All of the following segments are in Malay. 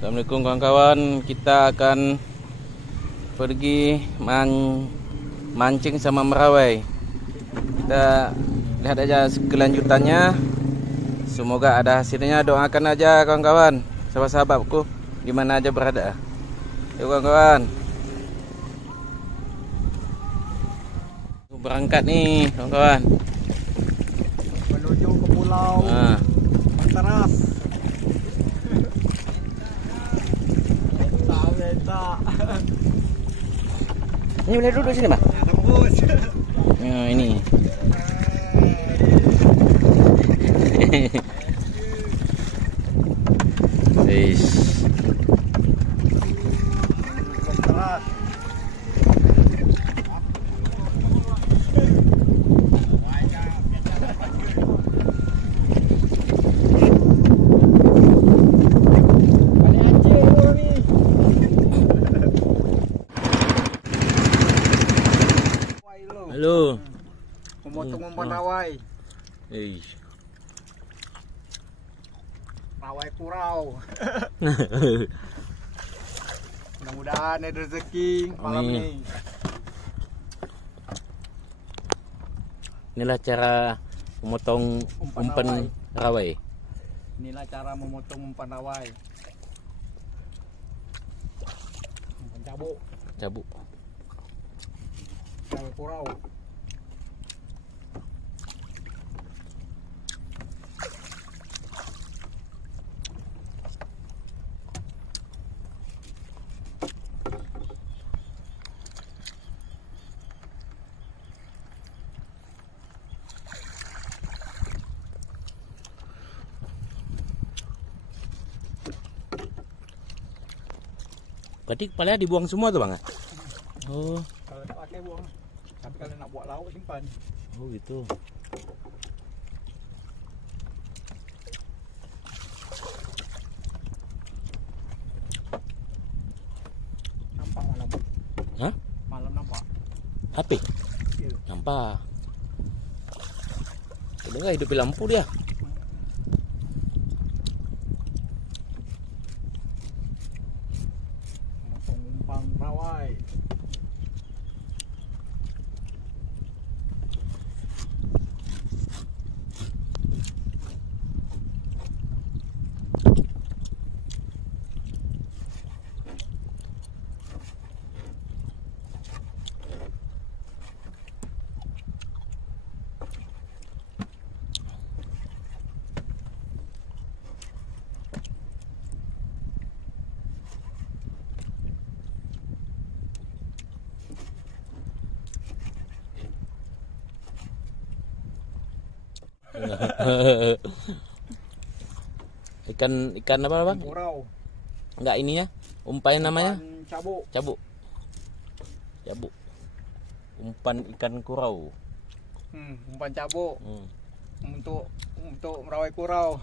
Assalamualaikum kawan-kawan. Kita akan pergi mancing sama merawai. Kita lihat aja kelanjutannya. Semoga ada hasilnya. Doakan aja kawan-kawan, sahabat-sahabatku di mana aja berada. Yuk kawan-kawan. Berangkat nih kawan-kawan. Menuju ke pulau Mantaras. Ini boleh duduk sini, Pak? Tembus. Ya, ini. Guys. Mantaras. Halo. Memotong umpan rawai. Eish. Rawai kurau. Mudah-mudahan ada rezeki malam ini. Inilah cara memotong umpan rawai. Inilah cara memotong umpan rawai. Umpan cabuk. Cabuk. Rawai kurau. Berarti kepalanya dibuang semua tuh, Bang? Oh. Kalau tak pakai buang. Tapi kalau nak buat lauk simpan. Oh gitu. Nampak malam. Hah? Malam nampak. HP? Ya. Nampak. Udah nggak hidupi lampu dia. Memotong umpan rawai. Ikan apa, Bang? Kurau. Enggak ininya. Umpan namanya? Umpan cabuk. Cabuk. Cabuk. Umpan ikan kurau. Umpan cabuk. Untuk merawai kurau.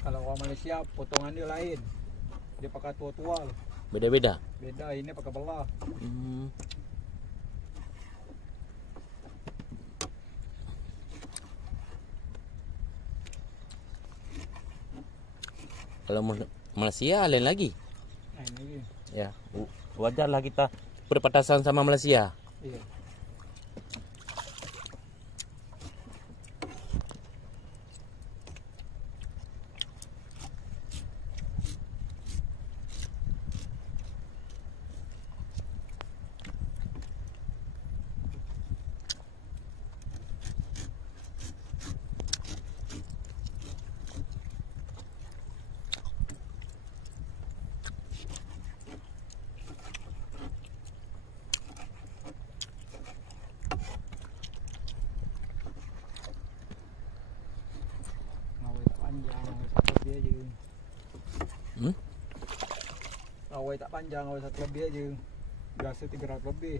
Kalau orang Malaysia potongan dia lain. Dia pakai tua-tua. Beda-beda. Beda, ini pakai belah. Kalau Malaysia lain lagi. Nah, ini. Ya, wajarlah kita berbatasan sama Malaysia. Iya. Rawai tak panjang, rawai satu lebih aja. Biasa 300 lebih.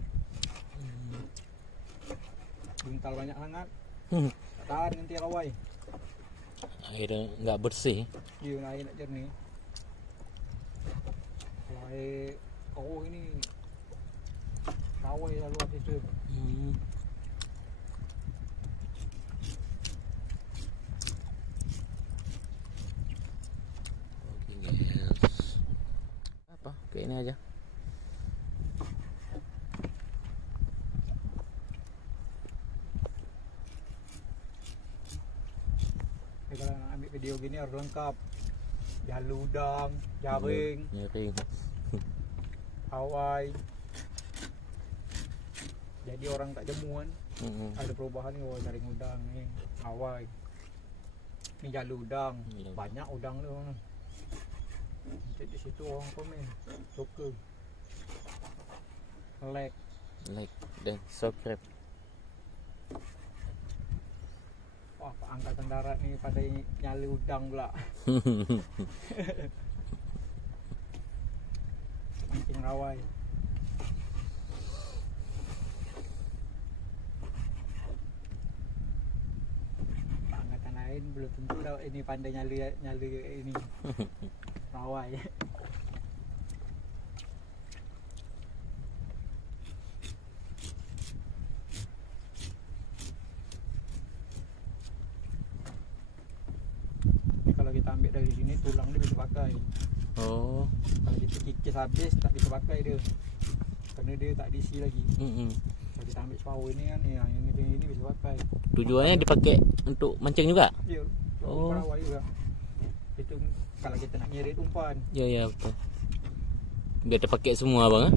Buntal banyak sangat. Tak tahan nanti rawai. Akhirnya nggak bersih. Iya, air nak jernih. Kalau air Oh ini rawai lalu habis itu. Hmm. Oke guys. Apa? Kayak ini aja. Kalau nak ambil video gini harus lengkap. Jalu udang, jaring, Nyaring. hawai. Jadi orang tak jemu kan. Hmm. Ada perubahan ni, oh jaring udang ni, hawai. Ni jalu udang. Iya. Banyak udang tu. Nanti di situ orang komen, suka. Like. Like dan subscribe. Wah, angkatan darat ni pada nyala udang pula. Mancing rawai. Angkatan lain belum tentu dah ini pandai nyala ini rawai. Ni kalau kita ambil dari sini tulang dia bisa pakai. Oh. Kalau kita kikis habis tak bisa pakai dia. Kerana dia tak diisi lagi. Hmm. Kalau kita ambil separuh ini kan yang ini bisa pakai. Tujuannya dipakai untuk mancing juga? Ya, Oh. umpan awal juga. Itu kalau kita nak nyerit umpan. Ya ya betul. Biar terpakai semua bang. Eh?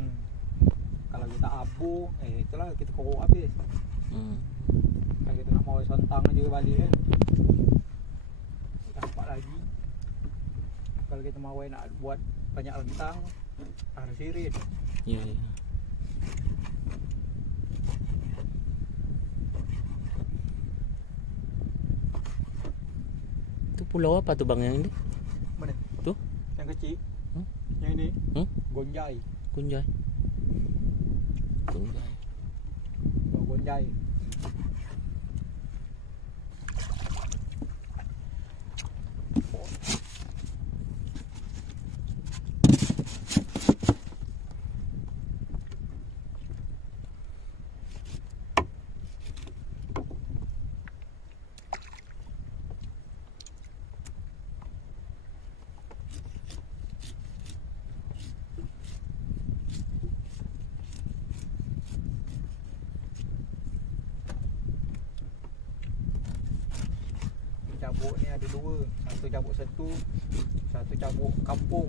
Kalau kita abu, itulah kita korok habis. Hmm. Kalau kita nak mau sontang aja balik kan. Dapat lagi. Kalau kita mau nak buat banyak rentang, harus irit. Ya ya. Itu pulau apa tuh bang yang ini? Mana? Tuh? Yang kecil. Hmm? Yang ini, Hmm? Gonjai. Kunjai. Kunjai. Pulau Gonjai. Cabuk ni ada dua. Satu cabuk setu, satu cabuk kampung.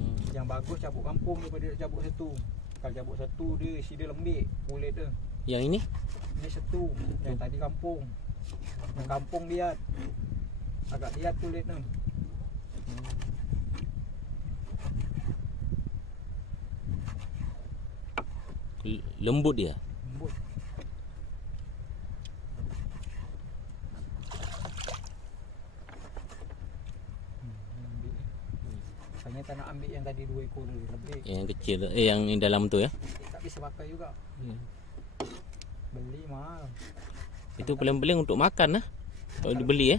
Hmm. Yang bagus cabuk kampung daripada cabuk setu. Kalau cabuk setu dia isi dia lembik kulit dia. Yang ini? Ini setu. Yang tadi kampung. Yang kampung liat. Agak liat kulit dia. Lembut dia. Lembut. Lembik. Saya tak nak ambil yang tadi 2 ekor dulu lebih. Yang kecil, yang dalam tu ya. Tak bisa pakai juga. Beli mahal. Itu paling-paling untuk makan lah. Kalau dibeli ya.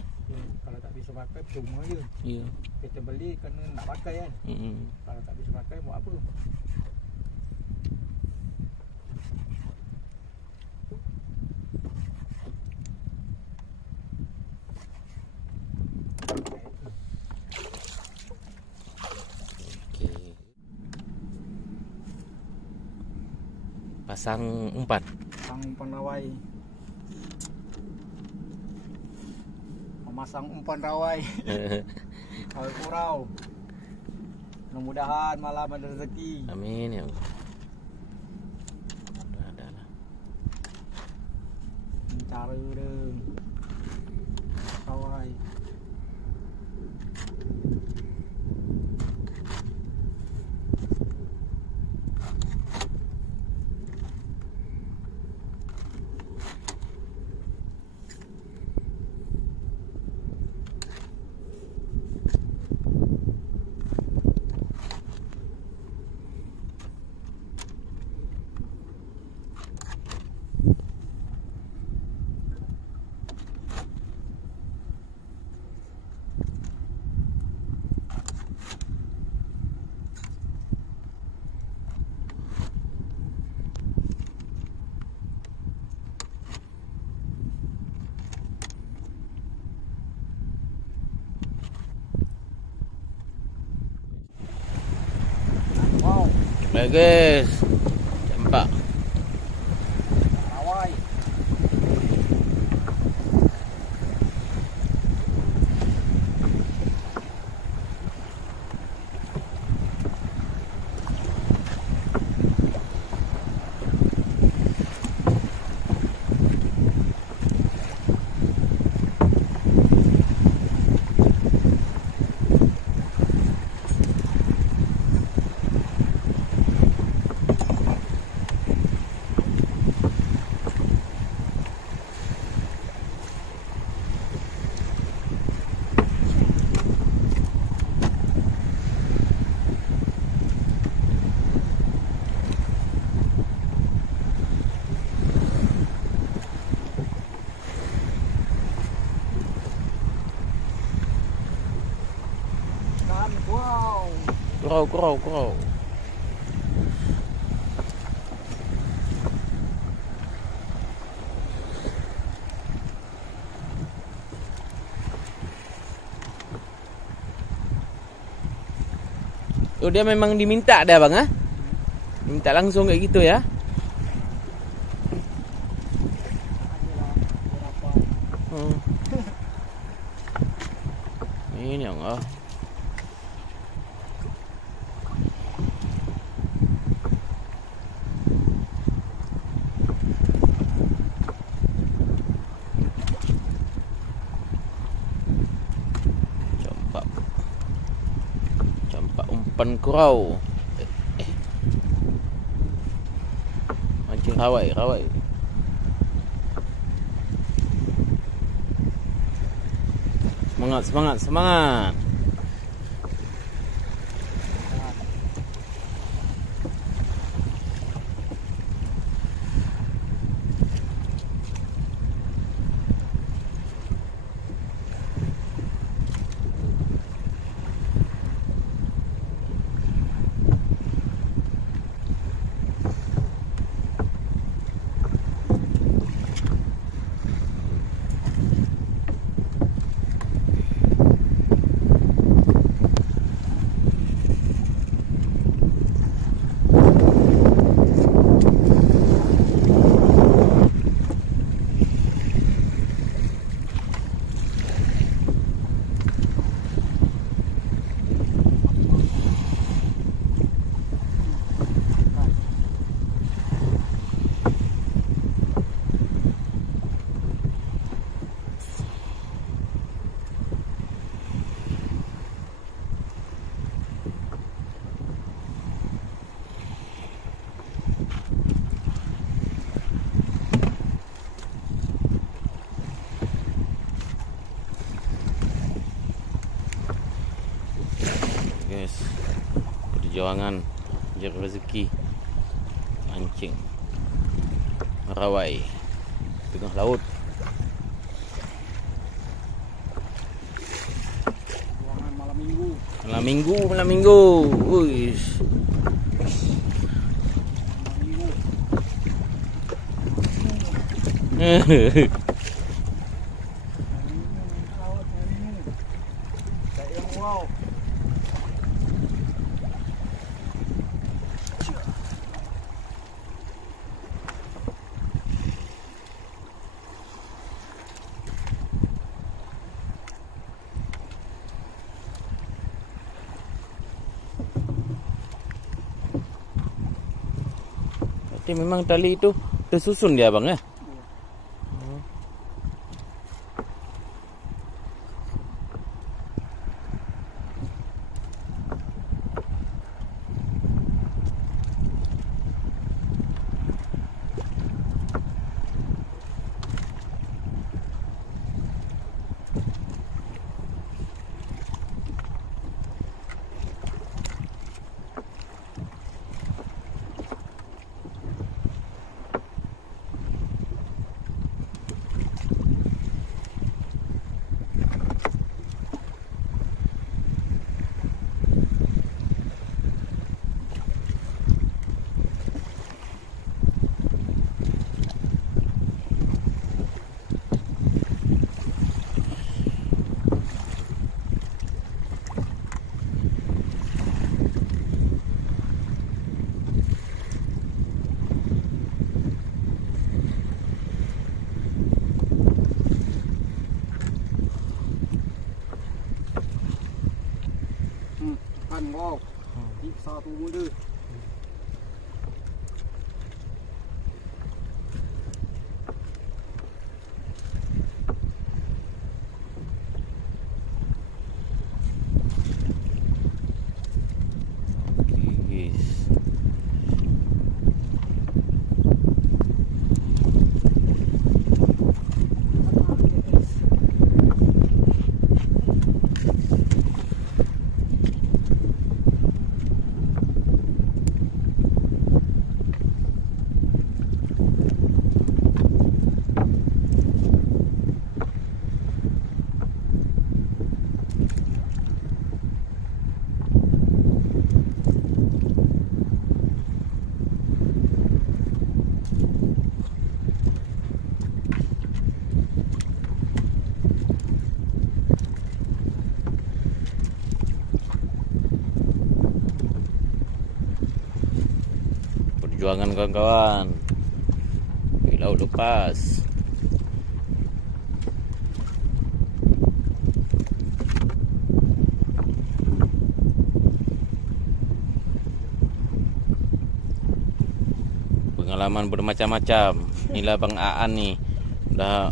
Kalau tak bisa pakai cuma je. Ya. Kita beli kena nak pakai kan. Hmm. Kalau tak bisa pakai buat apa? Okey. Pasang umpan. Umpan rawai. Memasang umpan rawai. Kalau kurau. Mudah-mudahan malam ada rezeki. Amin ya Allah. Ada lah. Cara dia. Rawai. Baik guys, campak Rawai. Wow. kurau. Oh, dia memang diminta dah bang, ha? Minta langsung kayak gitu ya? Ini yang campak umpan kurau. Mancing rawai. Semangat. Guys, perjuangan cari rezeki mancing rawai tengah laut. Malam minggu. Uish. Wow. Berarti memang tali itu tersusun dia bang ya? wow. Di satu muda. Guys. Perjuangan kawan-kawan di laut lepas. Pengalaman bermacam-macam. Inilah Bang Aan nih, udah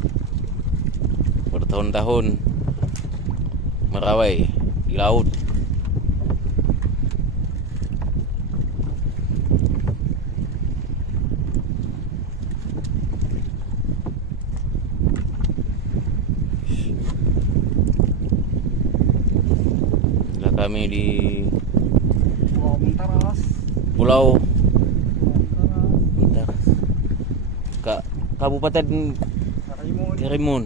bertahun-tahun merawai di laut. Kami di Pulau Mentaras. Pulau Mentaras. Mentaras, Kabupaten Karimun. Karimun,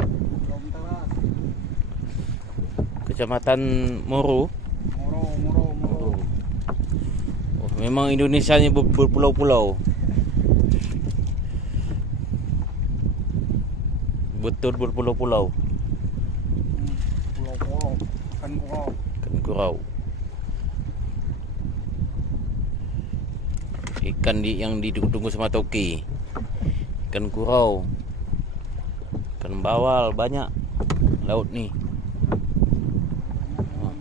Pulau Mentaras. Kecamatan Moro. Moro. Oh, memang Indonesia nya berpulau-pulau. Betul berpulau-pulau. Pulau-pulau. Kan pulau. Gurau. Ikan yang ditunggu sama toki. Ikan gurau. Ikan bawal banyak laut nih.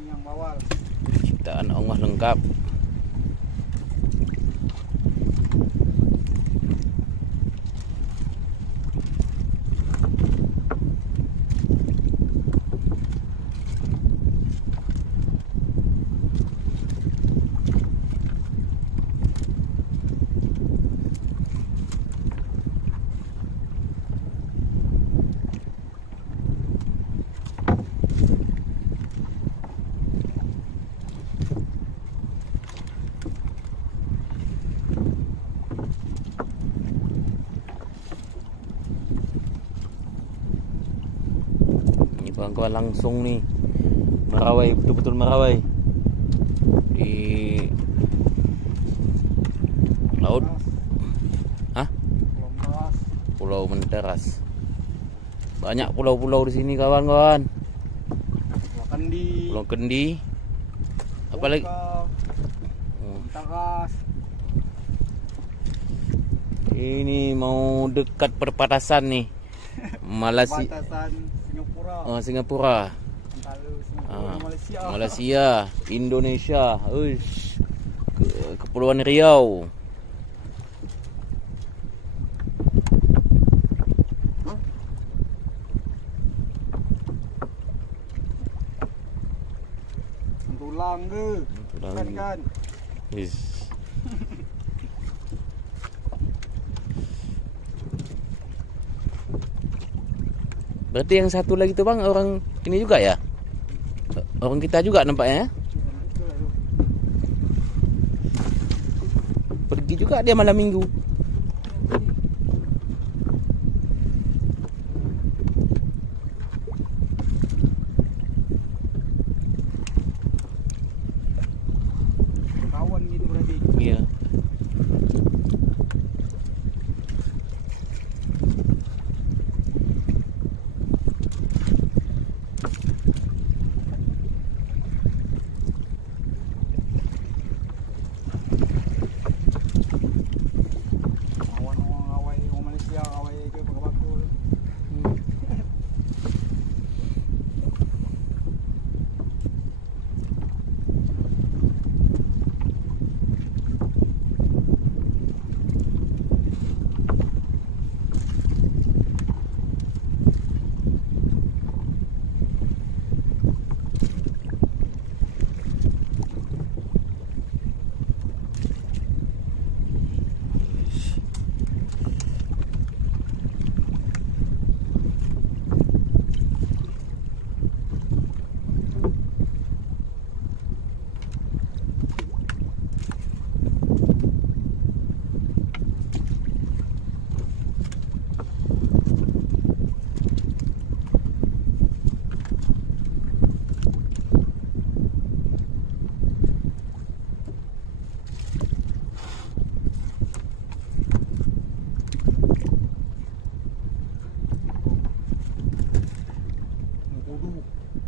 Yang bawal. Ciptaan Allah lengkap. Kawan-kawan langsung nih merawai, betul-betul merawai di laut. Hah? Pulau Mentaras. Banyak pulau-pulau di sini kawan-kawan. Pulau Kendi. Apalagi Mentaras. Ini mau dekat perbatasan nih. Perbatasan Singapura. Malaysia, Indonesia, Kepulauan Riau. Tulang ke? Kan. Yes. Berarti yang satu lagi tuh Bang, orang ini juga ya? Orang kita juga nampaknya. Pergi juga dia malam minggu. Kawan gitu berarti. Iya.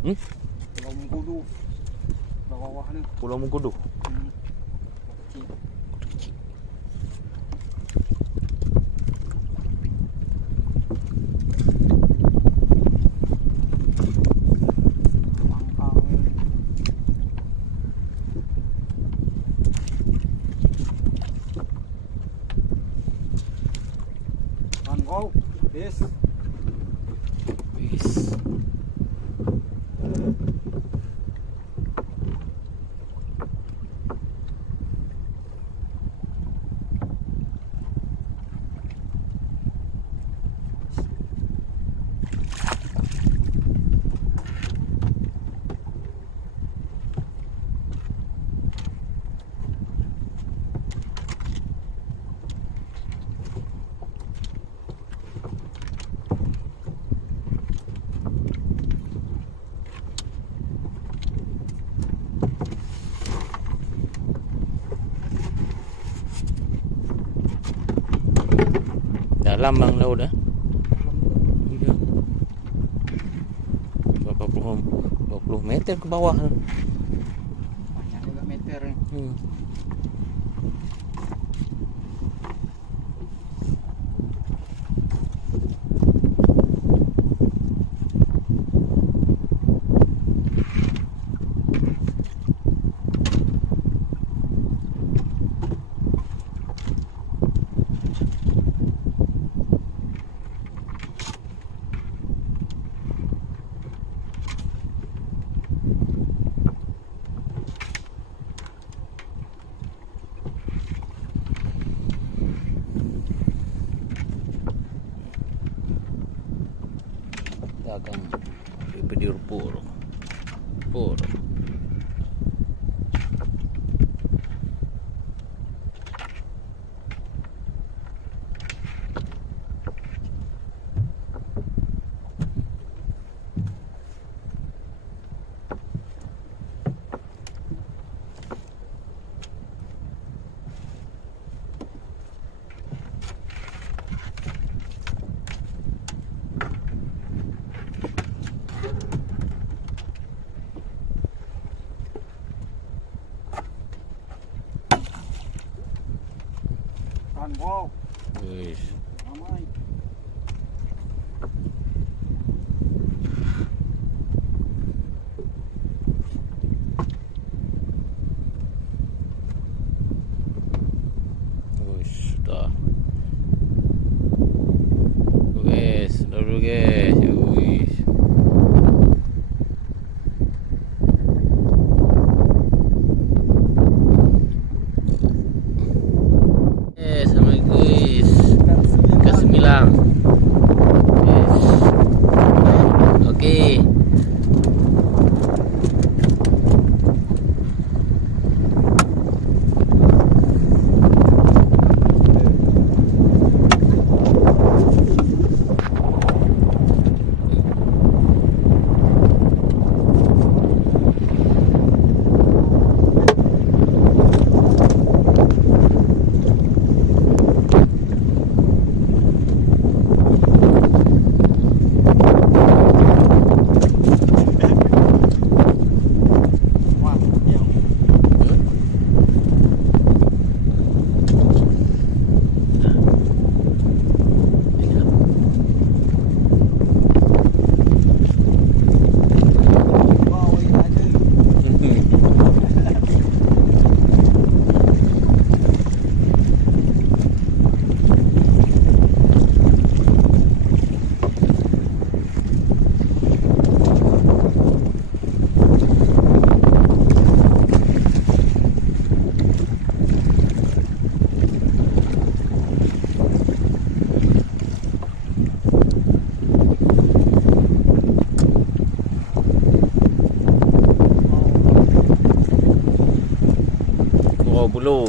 Hmm? Pulau Mengkudu. Bawah ni. Pulau Mengkudu. Kecil. Pangkal ni. Go. Yes. Wis. Dalam bang laut dah. Iya. Berapa puluh 20 meter ke bawah. Banyak juga meter ni. Dagang pedir pur. Pur. Wow. Wis. Ramai. Wis dah. Wis, dulu guys. Wis. Sama guys. Ke-9. Yes. Oke. Bulu.